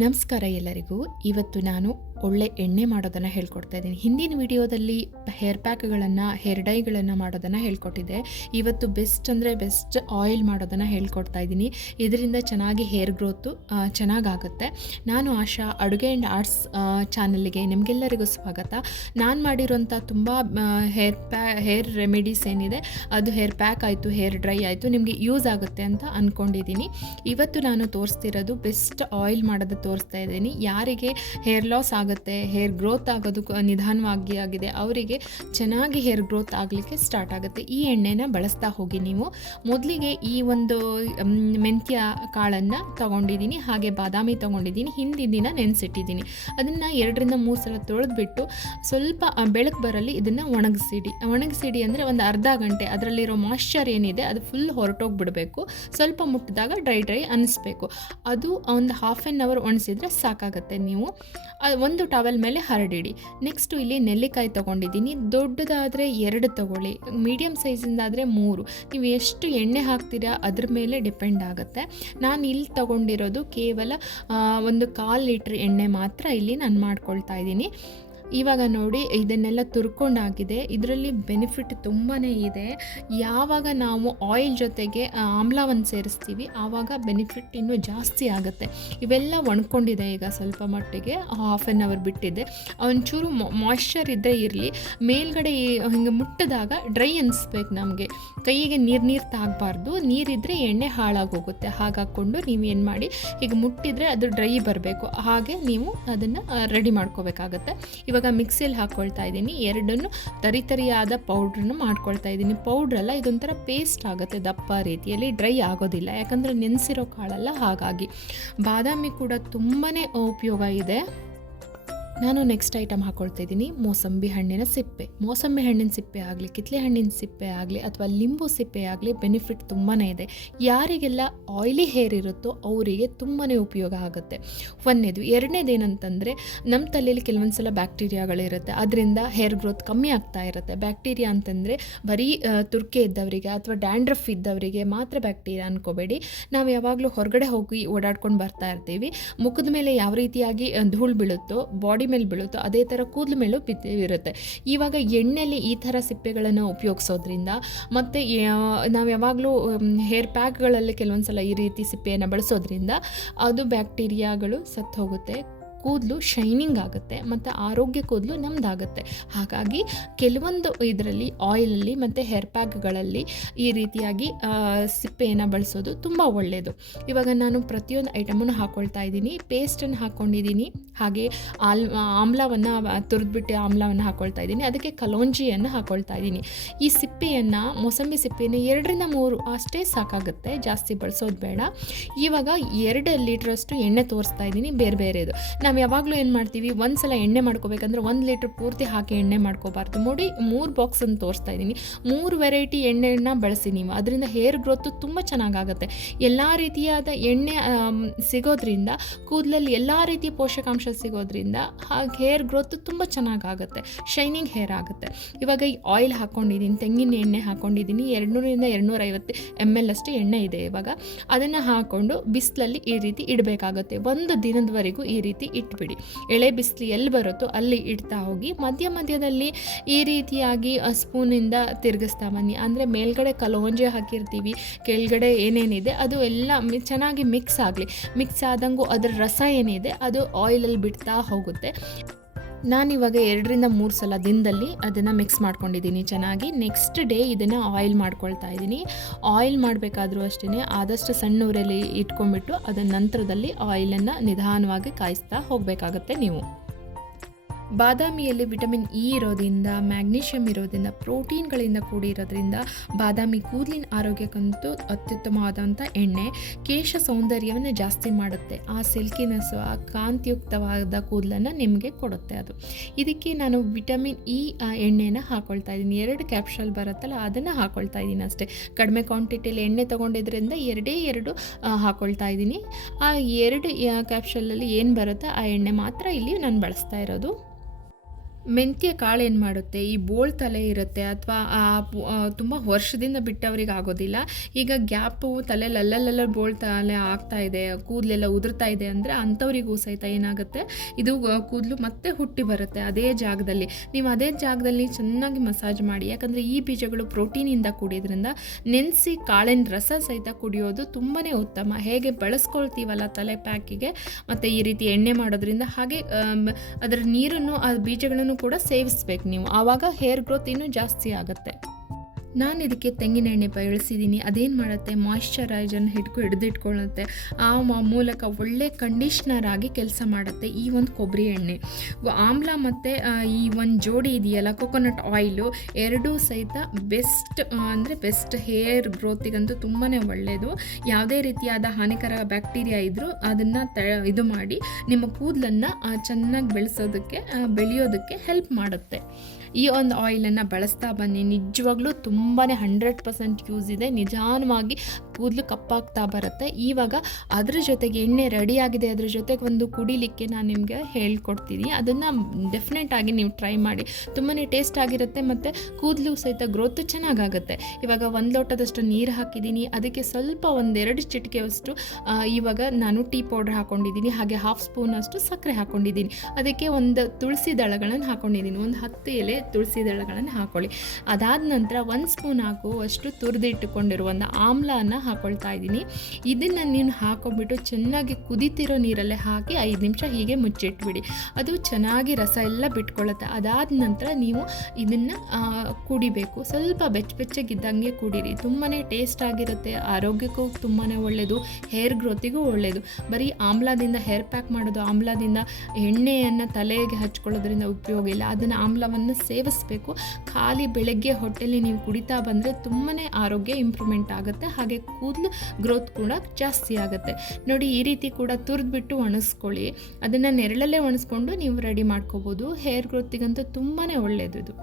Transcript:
ನಮಸ್ಕಾರ ಎಲ್ಲರಿಗೂ. ಇವತ್ತು ನಾನು ಒಳ್ಳೆ ಎಣ್ಣೆ ಮಾಡೋದನ್ನು ಹೇಳ್ಕೊಡ್ತಾ ಇದ್ದೀನಿ. ಹಿಂದಿನ ವಿಡಿಯೋದಲ್ಲಿ ಹೇರ್ ಪ್ಯಾಕ್ಗಳನ್ನು ಹೇರ್ ಡೈಗಳನ್ನು ಮಾಡೋದನ್ನು ಹೇಳ್ಕೊಟ್ಟಿದ್ದೆ. ಇವತ್ತು ಬೆಸ್ಟ್ ಅಂದರೆ ಬೆಸ್ಟ್ ಆಯಿಲ್ ಮಾಡೋದನ್ನು ಹೇಳ್ಕೊಡ್ತಾ ಇದ್ದೀನಿ. ಇದರಿಂದ ಚೆನ್ನಾಗಿ ಹೇರ್ ಗ್ರೋತು ಚೆನ್ನಾಗಾಗುತ್ತೆ. ನಾನು ಆಶಾ, ಅಡುಗೆ ಆ್ಯಂಡ್ ಆರ್ಟ್ಸ್ ಚಾನಲ್ಗೆ ನಿಮಗೆಲ್ಲರಿಗೂ ಸ್ವಾಗತ. ನಾನು ಮಾಡಿರೋಂಥ ತುಂಬ ಹೇರ್ ಪ್ಯಾ ಹೇರ್ ರೆಮಿಡೀಸ್ ಏನಿದೆ, ಅದು ಹೇರ್ ಪ್ಯಾಕ್ ಆಯಿತು ಹೇರ್ ಡ್ರೈ ಆಯಿತು, ನಿಮಗೆ ಯೂಸ್ ಆಗುತ್ತೆ ಅಂತ ಅಂದ್ಕೊಂಡಿದ್ದೀನಿ ಇವತ್ತು ನಾನು ತೋರಿಸ್ತಿರೋದು ಬೆಸ್ಟ್ ಆಯಿಲ್ ಮಾಡೋದು ತೋರಿಸ್ತಾ ಇದ್ದೀನಿ. ಯಾರಿಗೆ ಹೇರ್ ಲಾಸ್ ಆಗುತ್ತೆ ಹೇರ್ ಗ್ರೋತ್ ಆಗೋದು ನಿಧಾನವಾಗಿ ಆಗಿದೆ, ಅವರಿಗೆ ಚೆನ್ನಾಗಿ ಹೇರ್ ಗ್ರೋತ್ ಆಗಲಿಕ್ಕೆ ಸ್ಟಾರ್ಟ್ ಆಗುತ್ತೆ. ಈ ಎಣ್ಣೆನ ಬಳಸ್ತಾ ಹೋಗಿ ನೀವು. ಮೊದಲಿಗೆ ಈ ಒಂದು ಮೆಂತ್ಯ ಕಾಳನ್ನು ತೊಗೊಂಡಿದ್ದೀನಿ, ಹಾಗೆ ಬಾದಾಮಿ ತಗೊಂಡಿದ್ದೀನಿ, ಹಿಂದಿನ ದಿನ ನೆನೆಸಿಟ್ಟಿದ್ದೀನಿ. ಅದನ್ನು ಎರಡರಿಂದ ಮೂರು ಸಲ ತೊಳೆದ್ಬಿಟ್ಟು ಸ್ವಲ್ಪ ಬೆಳಕು ಬರಲಿ ಇದನ್ನು ಒಣಗಿಸಿಡಿ. ಒಣಗಿಸಿಡಿ ಅಂದರೆ ಒಂದು ಅರ್ಧ ಗಂಟೆ ಅದರಲ್ಲಿರೋ ಮಾಯ್ಶ್ಚರ್ ಏನಿದೆ ಅದು ಫುಲ್ ಹೊರಟೋಗ್ಬಿಡಬೇಕು. ಸ್ವಲ್ಪ ಮುಟ್ಟಿದಾಗ ಡ್ರೈ ಡ್ರೈ ಅನ್ನಿಸ್ಬೇಕು ಅದು ಒಂದು ಹಾಫ್ ಆ್ಯನ್ ಅವರ್ ಒಣಸಿದ್ರೆ ಸಾಕಾಗುತ್ತೆ ನೀವು. ಒಂದು ಟವೆಲ್ ಮೇಲೆ ಹರಡಿಡಿ. ನೆಕ್ಸ್ಟು ಇಲ್ಲಿ ನೆಲ್ಲಿಕಾಯಿ ತೊಗೊಂಡಿದ್ದೀನಿ. ದೊಡ್ಡದಾದರೆ ಎರಡು ತಗೊಳ್ಳಿ. ಮೀಡಿಯಮ್ ಸೈಜಿಂದಾದರೆ ಮೂರು. ನೀವು ಎಷ್ಟು ಎಣ್ಣೆ ಹಾಕ್ತೀರಾ ಅದ್ರ ಮೇಲೆ ಡಿಪೆಂಡ್ ಆಗುತ್ತೆ. ನಾನು ಇಲ್ಲಿ ತೊಗೊಂಡಿರೋದು ಕೇವಲ ಒಂದು ಕಾಲು ಲೀಟ್ರ್ ಎಣ್ಣೆ ಮಾತ್ರ ಇಲ್ಲಿ ನಾನು ಮಾಡ್ಕೊಳ್ತಾ ಇದ್ದೀನಿ. ಇವಾಗ ನೋಡಿ ಇದನ್ನೆಲ್ಲ ತುರ್ಕೊಂಡಾಗಿದೆ. ಇದರಲ್ಲಿ ಬೆನಿಫಿಟ್ ತುಂಬಾ ಇದೆ. ಯಾವಾಗ ನಾವು ಆಯಿಲ್ ಜೊತೆಗೆ ಆಮ್ಲವನ್ನು ಸೇರಿಸ್ತೀವಿ, ಆವಾಗ ಬೆನಿಫಿಟ್ ಇನ್ನೂ ಜಾಸ್ತಿ ಆಗುತ್ತೆ. ಇವೆಲ್ಲ ಒಣ್ಕೊಂಡಿದೆ ಈಗ ಸ್ವಲ್ಪ ಮಟ್ಟಿಗೆ ಹಾಫ್ ಆನ್ ಅವರ್ ಬಿಟ್ಟಿದೆ. ಒಂಚೂರು ಮಾಯ್ಶ್ಚರ್ ಇದ್ದರೆ ಇರಲಿ. ಮೇಲ್ಗಡೆ ಹಿಂಗೆ ಮುಟ್ಟಿದಾಗ ಡ್ರೈ ಅನಿಸ್ಬೇಕು ನಮಗೆ. ಕೈಗೆ ನೀರು ನೀರು ತಾಗಬಾರ್ದು. ನೀರಿದ್ದರೆ ಎಣ್ಣೆ ಹಾಳಾಗೋಗುತ್ತೆ. ಹಾಗಾಕೊಂಡು ಏನು ಮಾಡಿ ಈಗ ಮುಟ್ಟಿದರೆ ಅದು ಡ್ರೈ ಬರಬೇಕು. ಹಾಗೆ ನೀವು ಅದನ್ನು ರೆಡಿ ಮಾಡ್ಕೋಬೇಕಾಗತ್ತೆ. ಇವಾಗ ಮಿಕ್ಸಿಯಲ್ಲಿ ಹಾಕ್ಕೊಳ್ತಾ ಇದ್ದೀನಿ. ಎರಡನ್ನು ತರಿತರಿಯಾದ ಪೌಡ್ರನ್ನು ಮಾಡ್ಕೊಳ್ತಾ ಇದ್ದೀನಿ. ಪೌಡ್ರಲ್ಲ ಇದೊಂಥರ ಪೇಸ್ಟ್ ಆಗುತ್ತೆ ದಪ್ಪ ರೀತಿಯಲ್ಲಿ, ಡ್ರೈ ಆಗೋದಿಲ್ಲ. ಯಾಕಂದರೆ ನೆನೆಸಿರೋ ಕಾಳಲ್ಲ ಹಾಗಾಗಿ. ಬಾದಾಮಿ ಕೂಡ ತುಂಬಾ ಉಪಯೋಗ ಇದೆ. ನಾನು ನೆಕ್ಸ್ಟ್ ಐಟಮ್ ಹಾಕೊಳ್ತಾ ಇದ್ದೀನಿ, ಮೋಸಂಬಿ ಹಣ್ಣಿನ ಸಿಪ್ಪೆ. ಮೋಸಂಬಿ ಹಣ್ಣಿನ ಸಿಪ್ಪೆ ಆಗಲಿ, ಕಿತ್ಲೆ ಹಣ್ಣಿನ ಸಿಪ್ಪೆ ಆಗಲಿ, ಅಥವಾ ಲಿಂಬು ಸಿಪ್ಪೆ ಆಗಲಿ ಬೆನಿಫಿಟ್ ತುಂಬಾ ಇದೆ. ಯಾರಿಗೆಲ್ಲ ಆಯಿಲಿ ಹೇರ್ ಇರುತ್ತೋ ಅವರಿಗೆ ತುಂಬಾ ಉಪಯೋಗ ಆಗುತ್ತೆ. ಒಂದನೇದು ಎರಡನೇದು ಏನಂತಂದರೆ ನಮ್ಮ ತಲೆಯಲ್ಲಿ ಕೆಲವೊಂದು ಸಲ ಬ್ಯಾಕ್ಟೀರಿಯಾಗಳಿರುತ್ತೆ ಅದರಿಂದ ಹೇರ್ ಗ್ರೋತ್ ಕಮ್ಮಿ ಆಗ್ತಾ ಇರುತ್ತೆ. ಬ್ಯಾಕ್ಟೀರಿಯಾ ಅಂತಂದರೆ ಬರೀ ತುರ್ಕೆ ಇದ್ದವರಿಗೆ ಅಥವಾ ಡ್ಯಾಂಡ್ರಫ್ ಇದ್ದವರಿಗೆ ಮಾತ್ರ ಬ್ಯಾಕ್ಟೀರಿಯಾ ಅನ್ಕೋಬೇಡಿ. ನಾವು ಯಾವಾಗಲೂ ಹೊರಗಡೆ ಹೋಗಿ ಓಡಾಡ್ಕೊಂಡು ಬರ್ತಾ ಇರ್ತೀವಿ. ಮುಖದ ಮೇಲೆ ಯಾವ ರೀತಿಯಾಗಿ ಧೂಳು ಬೀಳುತ್ತೋ ಬಾಡಿ ಮೇಲೆ ಬೀಳುತ್ತೋ ಅದೇ ಥರ ಕೂದಲು ಮೇಲೂ ಬಿದ್ದು ಇರುತ್ತೆ. ಇವಾಗ ಎಣ್ಣೆಲಿ ಈ ಥರ ಸಿಪ್ಪೆಗಳನ್ನು ಉಪಯೋಗಿಸೋದ್ರಿಂದ ಮತ್ತು ನಾವು ಯಾವಾಗಲೂ ಹೇರ್ ಪ್ಯಾಕ್ಗಳಲ್ಲಿ ಕೆಲವೊಂದು ಸಲ ಈ ರೀತಿ ಸಿಪ್ಪೆಯನ್ನು ಬಳಸೋದ್ರಿಂದ ಅದು ಬ್ಯಾಕ್ಟೀರಿಯಾಗಳು ಸತ್ತು ಹೋಗುತ್ತೆ ಕೂದಲು ಶೈನಿಂಗ್ ಆಗುತ್ತೆ ಮತ್ತು ಆರೋಗ್ಯ ಕೂದಲು ನಮ್ಮದಾಗುತ್ತೆ ಹಾಗಾಗಿ ಕೆಲವೊಂದು ಇದರಲ್ಲಿ ಆಯಿಲಲ್ಲಿ ಮತ್ತು ಹೇರ್ ಪ್ಯಾಕ್ಗಳಲ್ಲಿ ಈ ರೀತಿಯಾಗಿ ಸಿಪ್ಪೆಯನ್ನು ಬಳಸೋದು ತುಂಬ ಒಳ್ಳೆಯದು ಇವಾಗ ನಾನು ಪ್ರತಿಯೊಂದು ಐಟಮನ್ನು ಹಾಕ್ಕೊಳ್ತಾ ಇದ್ದೀನಿ. ಪೇಸ್ಟನ್ನು ಹಾಕ್ಕೊಂಡಿದ್ದೀನಿ ಹಾಗೆ ಆಲ್, ಆಮ್ಲವನ್ನು ತುರಿದ್ಬಿಟ್ಟು ಆಮ್ಲವನ್ನು ಹಾಕ್ಕೊಳ್ತಾ ಇದ್ದೀನಿ. ಅದಕ್ಕೆ ಕಲೋಂಜಿಯನ್ನು ಹಾಕ್ಕೊಳ್ತಾ ಇದ್ದೀನಿ. ಈ ಸಿಪ್ಪೆಯನ್ನು, ಮೊಸಂಬಿ ಸಿಪ್ಪೆಯನ್ನು ಎರಡರಿಂದ ಮೂರು ಅಷ್ಟೇ ಸಾಕಾಗುತ್ತೆ. ಜಾಸ್ತಿ ಬಳಸೋದು ಬೇಡ. ಇವಾಗ ಎರಡು ಲೀಟ್ರಷ್ಟು ಎಣ್ಣೆ ತೋರಿಸ್ತಾ ಇದ್ದೀನಿ. ಬೇರೆ ಬೇರೆದು. ನಾವು ಯಾವಾಗಲೂ ಏನು ಮಾಡ್ತೀವಿ ಒಂದು ಸಲ ಎಣ್ಣೆ ಮಾಡ್ಕೋಬೇಕಂದ್ರೆ ಒಂದು ಲೀಟ್ರ್ ಪೂರ್ತಿ ಹಾಕಿ ಎಣ್ಣೆ ಮಾಡ್ಕೋಬಾರ್ದು. ನೋಡಿ, ಮೂರು ಬಾಕ್ಸನ್ನು ತೋರಿಸ್ತಾ ಇದ್ದೀನಿ. ಮೂರು ವೆರೈಟಿ ಎಣ್ಣೆನ ಬಳಸಿ ನೀವು. ಅದರಿಂದ ಹೇರ್ ಗ್ರೋತು ತುಂಬ ಚೆನ್ನಾಗಾಗುತ್ತೆ. ಎಲ್ಲ ರೀತಿಯಾದ ಎಣ್ಣೆ ಸಿಗೋದ್ರಿಂದ, ಕೂದಲಲ್ಲಿ ಎಲ್ಲ ರೀತಿಯ ಪೋಷಕಾಂಶ ಸಿಗೋದ್ರಿಂದ ಹಾಗೆ ಹೇರ್ ಗ್ರೋತ್ ತುಂಬ ಚೆನ್ನಾಗಾಗುತ್ತೆ. ಶೈನಿಂಗ್ ಹೇರ್ ಆಗುತ್ತೆ. ಇವಾಗ ಈ ಆಯಿಲ್ ಹಾಕ್ಕೊಂಡಿದ್ದೀನಿ ತೆಂಗಿನ ಎಣ್ಣೆ ಹಾಕ್ಕೊಂಡಿದ್ದೀನಿ ಎರಡುನೂರಿಂದ ಎರಡುನೂರೈವತ್ತು ಎಂ ಎಲ್ ಅಷ್ಟು ಎಣ್ಣೆ ಇದೆ ಇವಾಗ. ಅದನ್ನು ಹಾಕ್ಕೊಂಡು ಬಿಸಿಲಲ್ಲಿ ಈ ರೀತಿ ಇಡಬೇಕಾಗುತ್ತೆ. ಒಂದು ದಿನದವರೆಗೂ ಈ ರೀತಿ ಇಟ್ಬಿಡಿ. ಎಳೆ ಬಿಸಿಲು ಎಲ್ಲಿ ಬರುತ್ತೋ ಅಲ್ಲಿ ಇಡ್ತಾ ಹೋಗಿ, ಮಧ್ಯ ಮಧ್ಯದಲ್ಲಿ ಈ ರೀತಿಯಾಗಿ ಸ್ಪೂನಿಂದ ತಿರುಗಿಸ್ತಾ ಬನ್ನಿ. ಅಂದರೆ ಮೇಲ್ಗಡೆ ಕಲೋಂಜೆ ಹಾಕಿರ್ತೀವಿ, ಕೆಳಗಡೆ ಏನೇನಿದೆ, ಅದು ಎಲ್ಲ ಮಿ, ಚೆನ್ನಾಗಿ ಮಿಕ್ಸ್ ಆಗಲಿ. ಮಿಕ್ಸ್ ಆದಂಗೂ ಅದರ ರಸ ಏನಿದೆ, ಅದು ಆಯಿಲಲ್ಲಿ ಬಿಡ್ತಾ ಹೋಗುತ್ತೆ. ನಾನಿವಾಗ ಎರಡರಿಂದ ಮೂರು ಸಲ ದಿನದಲ್ಲಿ ಅದನ್ನು ಮಿಕ್ಸ್ ಮಾಡ್ಕೊಂಡಿದ್ದೀನಿ ಚೆನ್ನಾಗಿ. ನೆಕ್ಸ್ಟ್ ಡೇ ಇದನ್ನು ಆಯಿಲ್ ಮಾಡ್ಕೊಳ್ತಾ ಇದ್ದೀನಿ. ಆಯಿಲ್ ಮಾಡಬೇಕಾದ್ರೂ ಅಷ್ಟೇ ಆದಷ್ಟು ಸಣ್ಣ ಊರಲ್ಲಿ ಇಟ್ಕೊಂಡ್ಬಿಟ್ಟು ಅದರ ನಂತರದಲ್ಲಿ ಆಯಿಲನ್ನು ನಿಧಾನವಾಗಿ ಕಾಯಿಸ್ತಾ ಹೋಗಬೇಕಾಗತ್ತೆ ನೀವು. ಬಾದಾಮಿಯಲ್ಲಿ ವಿಟಮಿನ್ ಇ ಇರೋದ್ರಿಂದ, ಮ್ಯಾಗ್ನೀಷಿಯಂ ಇರೋದ್ರಿಂದ, ಪ್ರೋಟೀನ್ಗಳಿಂದ ಕೂಡಿರೋದ್ರಿಂದ ಬಾದಾಮಿ ಕೂದಲಿನ ಆರೋಗ್ಯಕ್ಕಂತೂ ಅತ್ಯುತ್ತಮವಾದಂಥ ಎಣ್ಣೆ. ಕೇಶ ಸೌಂದರ್ಯವನ್ನು ಜಾಸ್ತಿ ಮಾಡುತ್ತೆ. ಆ ಸಿಲ್ಕಿನೆಸ್ಸು ಆ ಕಾಂತಿಯುಕ್ತವಾದ ಕೂದಲನ್ನು ನಿಮಗೆ ಕೊಡುತ್ತೆ ಅದು. ಇದಕ್ಕೆ ನಾನು ವಿಟಮಿನ್ ಇ ಎಣ್ಣೆನ ಹಾಕ್ಕೊಳ್ತಾ ಇದ್ದೀನಿ. ಎರಡು ಕ್ಯಾಪ್ಷಲ್ ಬರುತ್ತಲ್ಲ, ಅದನ್ನು ಹಾಕ್ಕೊಳ್ತಾ ಇದ್ದೀನಿ ಅಷ್ಟೇ. ಕಡಿಮೆ ಕ್ವಾಂಟಿಟಿಯಲ್ಲಿ ಎಣ್ಣೆ ತೊಗೊಂಡಿದ್ರಿಂದ ಎರಡೇ ಎರಡು ಹಾಕ್ಕೊಳ್ತಾ ಇದ್ದೀನಿ. ಆ ಎರಡು ಕ್ಯಾಪ್ಷಲಲ್ಲಿ ಏನು ಬರುತ್ತೋ ಆ ಎಣ್ಣೆ ಮಾತ್ರ ಇಲ್ಲಿ ನಾನು ಬಳಸ್ತಾ ಇರೋದು. ಮೆಂತ್ಯ ಕಾಳು ಏನು ಮಾಡುತ್ತೆ? ಈ ಬೋಳ್ ತಲೆ ಇರುತ್ತೆ ಅಥವಾ ತುಂಬ ವರ್ಷದಿಂದ ಬಿಟ್ಟವ್ರಿಗೆ ಆಗೋದಿಲ್ಲ. ಈಗ ಗ್ಯಾಪು ತಲೆಲಲ್ಲಲ್ಲ ಬೋಳ್ ತಲೆ ಆಗ್ತಾ ಇದೆ, ಕೂದಲೆಲ್ಲ ಉದುರ್ತಾ ಇದೆ ಅಂದರೆ ಅಂಥವ್ರಿಗೂ ಸಹಿತ ಏನಾಗುತ್ತೆ? ಇದು ಕೂದಲು ಮತ್ತೆ ಹುಟ್ಟಿ ಬರುತ್ತೆ ಅದೇ ಜಾಗದಲ್ಲಿ. ನೀವು ಅದೇ ಜಾಗದಲ್ಲಿ ಚೆನ್ನಾಗಿ ಮಸಾಜ್ ಮಾಡಿ. ಯಾಕಂದರೆ ಈ ಬೀಜಗಳು ಪ್ರೋಟೀನಿಂದ ಕೂಡಿದ್ರಿಂದ ನೆನೆಸಿ ಕಾಳಿನ ರಸ ಸಹಿತ ಕುಡಿಯೋದು ತುಂಬಾ ಉತ್ತಮ. ಹೇಗೆ ಬಳಸ್ಕೊಳ್ತೀವಲ್ಲ ತಲೆ ಪ್ಯಾಕಿಗೆ, ಮತ್ತು ಈ ರೀತಿ ಎಣ್ಣೆ ಮಾಡೋದ್ರಿಂದ ಹಾಗೆ ಅದರ ನೀರನ್ನು ಆ ಬೀಜಗಳನ್ನು ಕೂಡ ಸೇವಿಸ್ಬೇಕು ನೀವು. ಆವಾಗ ಹೇರ್ ಗ್ರೋತ್ ಇನ್ನೂ ಜಾಸ್ತಿ ಆಗುತ್ತೆ. ನಾನು ಇದಕ್ಕೆ ತೆಂಗಿನ ಎಣ್ಣೆ ಬಳಸಿದ್ದೀನಿ ಅದೇನು ಮಾಡುತ್ತೆ? ಮಾಯ್ಶ್ಚರೈಸರ್ನ ಹಿಡ್ಕೊ ಹಿಡಿದಿಟ್ಕೊಳ್ಳುತ್ತೆ ಆ ಮೂಲಕ ಒಳ್ಳೆ ಕಂಡೀಷ್ನರ್ ಆಗಿ ಕೆಲಸ ಮಾಡುತ್ತೆ ಈ ಒಂದು ಕೊಬ್ಬರಿ ಎಣ್ಣೆ. ಆಮ್ಲ ಮತ್ತು ಈ ಒಂದು ಜೋಡಿ ಇದೆಯಲ್ಲ, ಕೊಕೊನಟ್ ಆಯಿಲು, ಎರಡೂ ಸಹಿತ ಬೆಸ್ಟ್ ಅಂದರೆ ಬೆಸ್ಟ್ ಹೇರ್ ಗ್ರೋತಿಗಂತೂ ತುಂಬಾ ಒಳ್ಳೆಯದು ಯಾವುದೇ ರೀತಿಯಾದ ಹಾನಿಕರ ಬ್ಯಾಕ್ಟೀರಿಯಾ ಇದ್ದರೂ ಅದನ್ನು ತ, ಇದು ಮಾಡಿ ನಿಮ್ಮ ಕೂದಲನ್ನು ಚೆನ್ನಾಗಿ ಬೆಳೆಸೋದಕ್ಕೆ ಬೆಳೆಯೋದಕ್ಕೆ ಹೆಲ್ಪ್ ಮಾಡುತ್ತೆ. ಈ ಒಂದು ಆಯಿಲನ್ನು ಬಳಸ್ತಾ ಬನ್ನಿ. ನಿಜವಾಗ್ಲೂ ತುಂಬಾ ಹಂಡ್ರೆಡ್ ಪರ್ಸೆಂಟ್ ಯೂಸ್ ಇದೆ. ನಿಧಾನವಾಗಿ ಕೂದಲು ಕಪ್ಪಾಗ್ತಾ ಬರುತ್ತೆ. ಇವಾಗ ಅದ್ರ ಜೊತೆಗೆ ಎಣ್ಣೆ ರೆಡಿ ಆಗಿದೆ ಅದ್ರ ಜೊತೆಗೆ ಒಂದು ಕುಡಿಲಿಕ್ಕೆ ನಾನು ನಿಮಗೆ ಹೇಳ್ಕೊಡ್ತೀನಿ. ಅದನ್ನು ಡೆಫಿನೆಟ್ ಆಗಿ ನೀವು ಟ್ರೈ ಮಾಡಿ. ತುಂಬಾ ಟೇಸ್ಟ್ ಆಗಿರುತ್ತೆ ಮತ್ತು ಕೂದಲು ಸಹಿತ ಗ್ರೋತು ಚೆನ್ನಾಗಾಗುತ್ತೆ. ಇವಾಗ ಒಂದು ಲೋಟದಷ್ಟು ನೀರು ಹಾಕಿದ್ದೀನಿ. ಅದಕ್ಕೆ ಸ್ವಲ್ಪ ಒಂದೆರಡು ಚಿಟಿಕೆಯಷ್ಟು ಇವಾಗ ನಾನು ಟೀ ಪೌಡರ್ ಹಾಕ್ಕೊಂಡಿದ್ದೀನಿ ಹಾಗೆ ಹಾಫ್ ಸ್ಪೂನಷ್ಟು ಸಕ್ಕರೆ ಹಾಕ್ಕೊಂಡಿದ್ದೀನಿ ಅದಕ್ಕೆ ಒಂದು ತುಳಸಿ ದಳಗಳನ್ನು ಹಾಕ್ಕೊಂಡಿದ್ದೀನಿ ಒಂದು ಹತ್ತು ಎಲೆ ತುಳಸಿ ದಳಗಳನ್ನು ಹಾಕ್ಕೊಳ್ಳಿ ಅದಾದ ನಂತರ ಒಂದು ಸ್ಪೂನ್ ಹಾಕುವಷ್ಟು ತುರಿದಿಟ್ಟುಕೊಂಡಿರುವ ಒಂದು ಆಮ್ಲನ ಹಾಕ್ಕೊಳ್ತಾ ಇದ್ದೀನಿ. ಇದನ್ನು ನೀನು ಹಾಕೊಂಡ್ಬಿಟ್ಟು ಚೆನ್ನಾಗಿ ಕುದಿತಿರೋ ನೀರಲ್ಲೇ ಹಾಕಿ ಐದು ನಿಮಿಷ ಹೀಗೆ ಮುಚ್ಚಿಟ್ಬಿಡಿ. ಅದು ಚೆನ್ನಾಗಿ ರಸ ಎಲ್ಲ ಬಿಟ್ಕೊಳ್ಳುತ್ತೆ. ಅದಾದ ನಂತರ ನೀವು ಇದನ್ನು ಕುಡಿಬೇಕು. ಸ್ವಲ್ಪ ಬೆಚ್ಚ ಬೆಚ್ಚಗಿದ್ದಂಗೆ ಕುಡೀರಿ. ತುಂಬಾ ಟೇಸ್ಟ್ ಆಗಿರುತ್ತೆ. ಆರೋಗ್ಯಕ್ಕೂ ತುಂಬಾ ಒಳ್ಳೆಯದು ಹೇರ್ ಗ್ರೋತಿಗೂ ಒಳ್ಳೆಯದು ಬರೀ ಆಮ್ಲದಿಂದ ಹೇರ್ ಪ್ಯಾಕ್ ಮಾಡೋದು, ಆಮ್ಲದಿಂದ ಎಣ್ಣೆಯನ್ನು ತಲೆಗೆ ಹಚ್ಕೊಳ್ಳೋದ್ರಿಂದ ಉಪಯೋಗ ಇಲ್ಲ. ಅದನ್ನು ಆಮ್ಲವನ್ನು ಸೇವಿಸಬೇಕು. ಖಾಲಿ ಬೆಳಗ್ಗೆ ಹೊಟ್ಟೆಲಿ ನೀವು ಕುಡಿತಾ ಬಂದರೆ ತುಂಬಾ ಆರೋಗ್ಯ ಇಂಪ್ರೂವ್ಮೆಂಟ್ ಆಗುತ್ತೆ. ಹಾಗೆ ಕೂದಲು ಗ್ರೋತ್ ಕೂಡ ಜಾಸ್ತಿ ಆಗುತ್ತೆ. ನೋಡಿ, ಈ ರೀತಿ ಕೂಡ ತುರಿದ್ಬಿಟ್ಟು ಒಣಸ್ಕೊಳ್ಳಿ. ಅದನ್ನು ನೆರಳಲ್ಲೇ ಒಣಸ್ಕೊಂಡು ನೀವು ರೆಡಿ ಮಾಡ್ಕೋಬೋದು. ಹೇರ್ ಗ್ರೋತಿಗಂತೂ ತುಂಬಾ ಒಳ್ಳೆಯದು ಇದು.